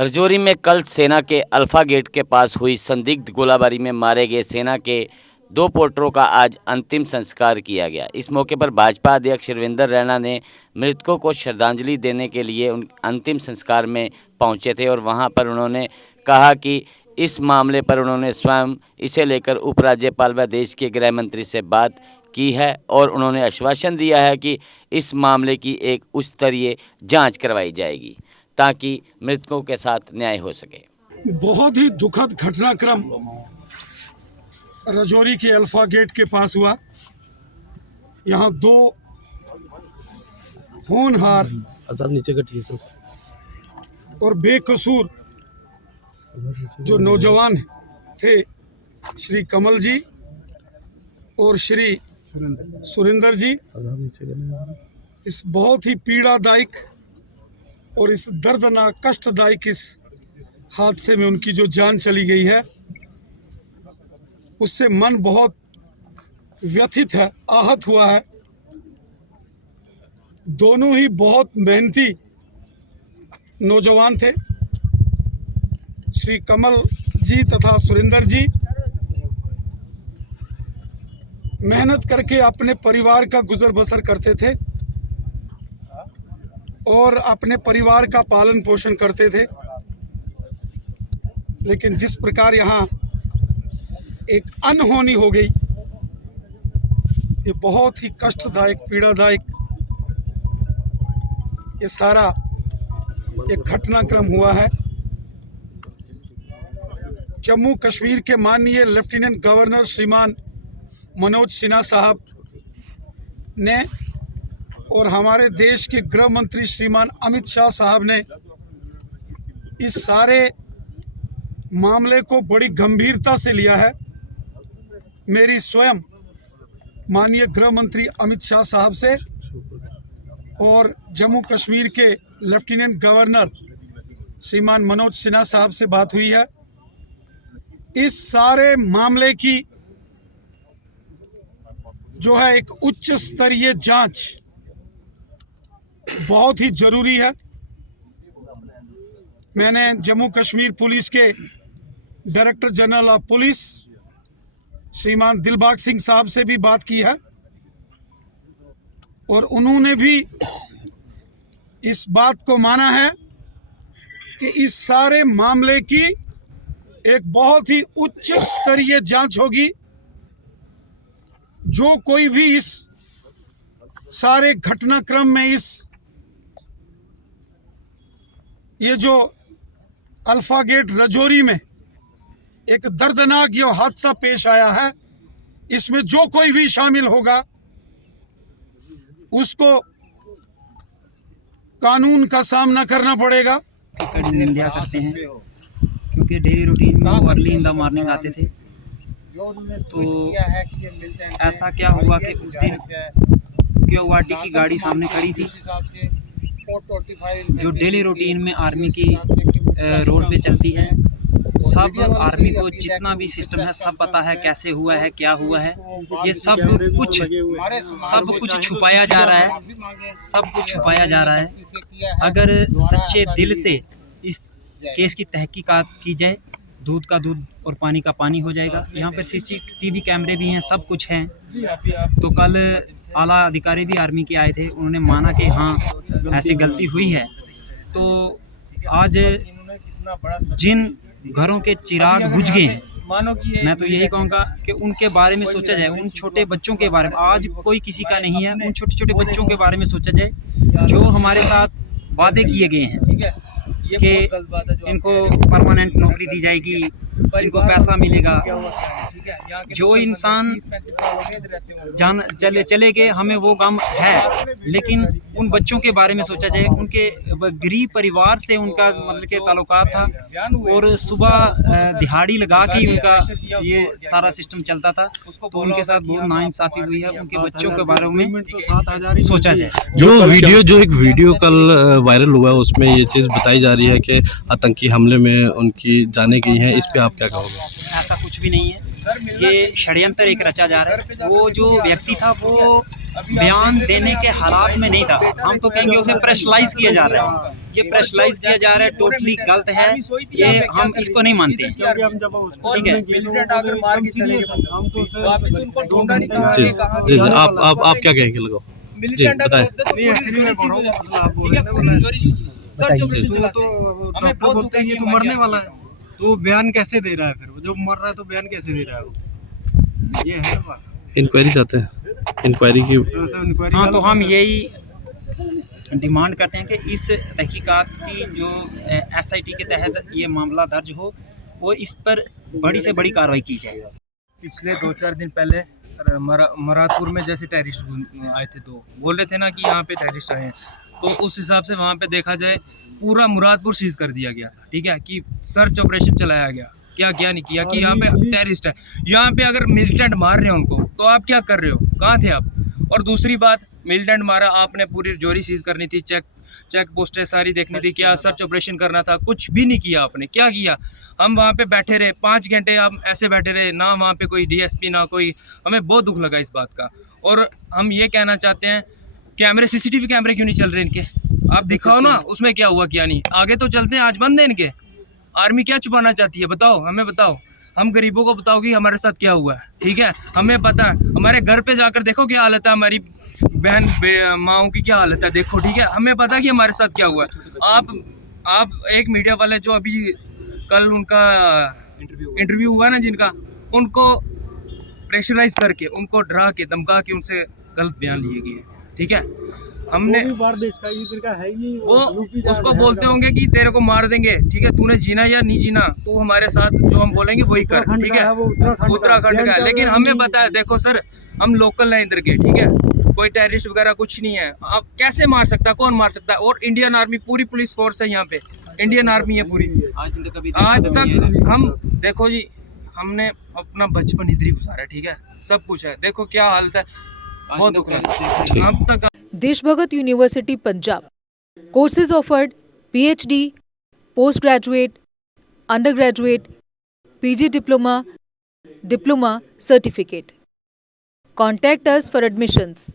रजौरी में कल सेना के अल्फा गेट के पास हुई संदिग्ध गोलाबारी में मारे गए सेना के 2 पोर्टरों का आज अंतिम संस्कार किया गया। इस मौके पर भाजपा अध्यक्ष रविंदर रैना ने मृतकों को श्रद्धांजलि देने के लिए उन अंतिम संस्कार में पहुंचे थे और वहां पर उन्होंने कहा कि इस मामले पर उन्होंने स्वयं इसे लेकर उपराज्यपाल व देश के गृह मंत्री से बात की है और उन्होंने आश्वासन दिया है कि इस मामले की एक उच्च स्तरीय जाँच करवाई जाएगी ताकि मृतकों के साथ न्याय हो सके। बहुत ही दुखद घटनाक्रम रजौरी के अल्फा गेट के पास हुआ। यहाँ 2 होनहार और बेकसूर जो नौजवान थे, श्री कमल जी और श्री सुरेंद्र जी, इस बहुत ही पीड़ादायक और इस दर्दनाक कष्टदायक इस हादसे में उनकी जो जान चली गई है, उससे मन बहुत व्यथित है, आहत हुआ है। दोनों ही बहुत मेहनती नौजवान थे। श्री कमल जी तथा सुरेंद्र जी मेहनत करके अपने परिवार का गुजर बसर करते थे और अपने परिवार का पालन पोषण करते थे, लेकिन जिस प्रकार यहाँ एक अनहोनी हो गई, ये बहुत ही कष्टदायक, पीड़ादायक ये सारा एक घटनाक्रम हुआ है। जम्मू कश्मीर के माननीय लेफ्टिनेंट गवर्नर श्रीमान मनोज सिन्हा साहब ने और हमारे देश के गृह मंत्री श्रीमान अमित शाह साहब ने इस सारे मामले को बड़ी गंभीरता से लिया है। मेरी स्वयं माननीय गृह मंत्री अमित शाह साहब से और जम्मू कश्मीर के लेफ्टिनेंट गवर्नर श्रीमान मनोज सिन्हा साहब से बात हुई है। इस सारे मामले की जो है एक उच्च स्तरीय जांच बहुत ही जरूरी है। मैंने जम्मू कश्मीर पुलिस के डायरेक्टर जनरल ऑफ पुलिस श्रीमान दिलबाग सिंह साहब से भी बात की है और उन्होंने भी इस बात को माना है कि इस सारे मामले की एक बहुत ही उच्च स्तरीय जांच होगी। जो कोई भी इस सारे घटनाक्रम में ये जो अल्फा गेट रजौरी में एक दर्दनाक ये हादसा पेश आया है, इसमें जो कोई भी शामिल होगा उसको कानून का सामना करना पड़ेगा। कड़ी निंदा करते हैं क्योंकि डेली रूटीन में वो अर्ली इन द मॉर्निंग आते थे। तो ऐसा क्या हुआ कि उस दिन क्यूआरटी की गाड़ी सामने खड़ी थी जो डेली रूटीन में आर्मी की रोड पे चलती है। सब आर्मी को जितना भी सिस्टम है सब पता है, कैसे हुआ है, क्या हुआ है। ये सब कुछ छुपाया जा रहा है, सब कुछ छुपाया जा रहा है। अगर सच्चे दिल से इस केस की तहकीकात की जाए, दूध का दूध और पानी का पानी हो जाएगा। यहाँ पर सीसीटीवी कैमरे भी हैं, सब कुछ हैं। तो कल आला अधिकारी भी आर्मी के आए थे, उन्होंने माना कि हाँ ऐसी गलती हुई है। तो आज जिन घरों के चिराग बुझ गए हैं, मैं तो यही कहूँगा कि उनके बारे में सोचा जाए, उन छोटे बच्चों के बारे में। आज कोई किसी का नहीं है, उन छोटे छोटे बच्चों के बारे में सोचा जाए जो हमारे साथ वादे किए गए हैं कि इनको परमानेंट नौकरी दी जाएगी, इनको पैसा मिलेगा। जो इंसान चले गए, हमें वो गम है, लेकिन उन बच्चों के बारे में सोचा जाए। उनके गरीब परिवार से उनका मतलब के ताल्लुकात था और सुबह दिहाड़ी लगा के उनका ये सारा सिस्टम चलता था। तो उनके साथ बहुत नाइंसाफ़ी हुई है। उनके बच्चों के बारे में सोचा जाए। जो एक वीडियो कल वायरल हुआ है, उसमें ये चीज़ बताई जा रही है कि आतंकी हमले में उनकी जाने गई हैं। इस पे आप क्या कहोगे? ऐसा कुछ भी नहीं है, ये षड्यंत्र एक रचा जा रहा है। वो जो व्यक्ति था वो बयान देने के हालात में नहीं था। हम तो कहेंगे उसे प्रेशराइज किया जा रहा है, ये प्रेशराइज किया जा रहा है, टोटली गलत है, ये हम इसको नहीं मानते हैं। क्योंकि हम जब हॉस्पिटल ठीक है। में गए तो वो बोले एकदम सीरियस है, हम तो उसे 2 घंटे जी जी जी, आप क्या कहेंगे, लगाओ जी बताएं। नहीं एक्चुअली मैं बोल रहा हूँ, मतलब आप बोल रहे हैं ना, बोला तो डॉक्टर बोलते हैं ये तो मरने वाला है, तो वो बयान कैसे दे रहा है, फिर जो मर रहा है तो बयान कैसे दे रहा है वो, ये है ना बात। इंक्वायरी चाहते हैं, इंक्वायरी की तो इंक्वायरी हाँ, तो हम यही डिमांड करते हैं कि इस तहकीकात की जो SIT के तहत ये मामला दर्ज हो और इस पर बड़ी से बड़ी कार्रवाई की जाए। पिछले 2-4 दिन पहले मरादपुर में जैसे टेररिस्ट आए थे, तो बोल रहे थे ना कि यहाँ पे टेररिस्ट आए हैं, तो उस हिसाब से वहाँ पे देखा जाए पूरा मुरादपुर सीज कर दिया गया था। ठीक है, कि सर्च ऑपरेशन चलाया गया, क्या नहीं किया कि यहाँ पे टेररिस्ट है। यहाँ पे अगर मिलिटेंट मार रहे हैं उनको, तो आप क्या कर रहे हो, कहाँ थे आप? और दूसरी बात, मिलिटेंट मारा, आपने पूरी जोरी सीज करनी थी, चेक पोस्टें सारी देखनी थी, क्या सर्च ऑपरेशन करना था, कुछ भी नहीं किया आपने। क्या किया? हम वहाँ पे बैठे रहे 5 घंटे, हम ऐसे बैठे रहे, ना वहाँ पे कोई DSP ना कोई, हमें बहुत दुख लगा इस बात का। और हम ये कहना चाहते हैं, कैमरे CCTV कैमरे क्यों नहीं चल रहे इनके? आप दिखाओ ना उसमें क्या हुआ क्या नहीं, आगे तो चलते हैं, आज बंद है इनके। आर्मी क्या छुपाना चाहती है, बताओ, हमें बताओ, हम गरीबों को बताओ कि हमारे साथ क्या हुआ है। ठीक है, हमें पता है, हमारे घर पे जाकर देखो क्या हालत है, हमारी बहन माओं की क्या हालत है, देखो। ठीक है, हमें पता है कि हमारे साथ क्या हुआ है। आप एक मीडिया वाले जो अभी कल उनका इंटरव्यू हुआ ना जिनका, उनको प्रेशराइज करके, उनको डरा के, धमका के उनसे गलत बयान लिए गए। ठीक है, हमने बार देश का इधर का है ही वो उसको बोलते होंगे कि तेरे को मार देंगे। ठीक है, तूने जीना या नहीं जीना, तो हमारे साथ जो हम बोलेंगे वही कर। ठीक है, उत्तराखंड का है, लेकिन हमें पता है, देखो सर, हम लोकल हैं इधर के। ठीक है, कोई टेररिस्ट वगैरह कुछ नहीं है। आप कैसे मार सकता है, कौन मार सकता है? और इंडियन आर्मी, पूरी पुलिस फोर्स है यहाँ पे, इंडियन आर्मी है पूरी। आज तक हम, देखो जी, हमने अपना बचपन इधर ही गुजारा है। ठीक है, सब कुछ है, देखो क्या हालत है, बहुत दुख लगा अब तक। Deshbhagat university Punjab courses offered PhD, postgraduate, undergraduate, PG diploma, certificate. Contact us for admissions.